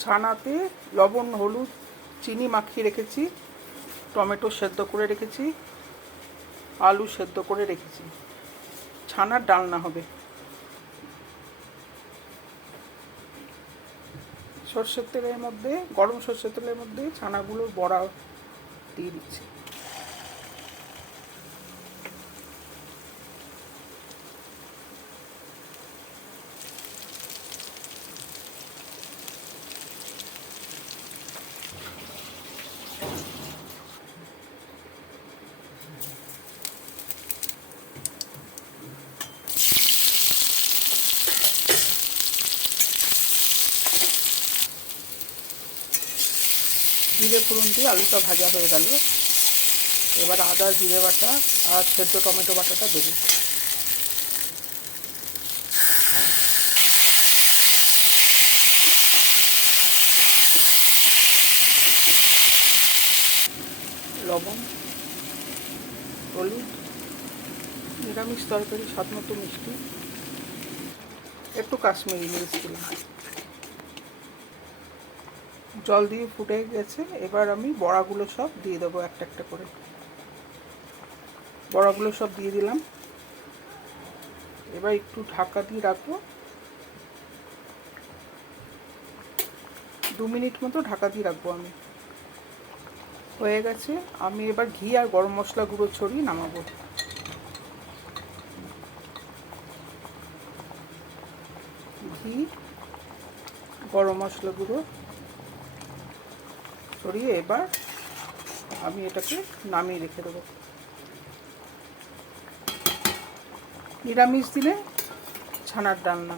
ছানাতে লবণ হলুদ চিনি মাখিয়ে রেখেছি, টমেটো সেদ্ধ করে রেখেছি, আলু সেদ্ধ করে রেখেছি। ছানার ডালনা হবে। সর্ষের তেলের মধ্যে, গরম সর্ষের তেলের মধ্যে ছানাগুলোর বড়া দিয়ে দিচ্ছি। জিরে ফোড়ন দিয়ে আলুটা ভাজা হয়ে গেল। এবার আদা জিরে বাটা আর সেদ্ধ টমেটো বাটাটা দেবো। লবণ হলুদ, নিরামিষ তরকারি স্বাদ মতো মিষ্টি, একটু কাশ্মীরি মির্চ দিলাম। জল দিয়ে ফুটে গেছে। এবার আমি বড়াগুলো সব দিয়ে দেবো একটা একটা করে। বড়াগুলো সব দিয়ে দিলাম। এবার একটু ঢাকা দিয়ে রাখবো, 2 মিনিট মতো ঢাকা দিয়ে রাখবো আমি। হয়ে গেছে। আমি এবার ঘি আর গরম মশলা গুঁড়ো ছড়িয়ে নামাবো। ঘি গরম মশলা গুঁড়ো ছড়িয়ে এবার আমি এটাকে নামিয়ে রেখে দেবো। নিরামিষ দিনে ছানার ডালনা।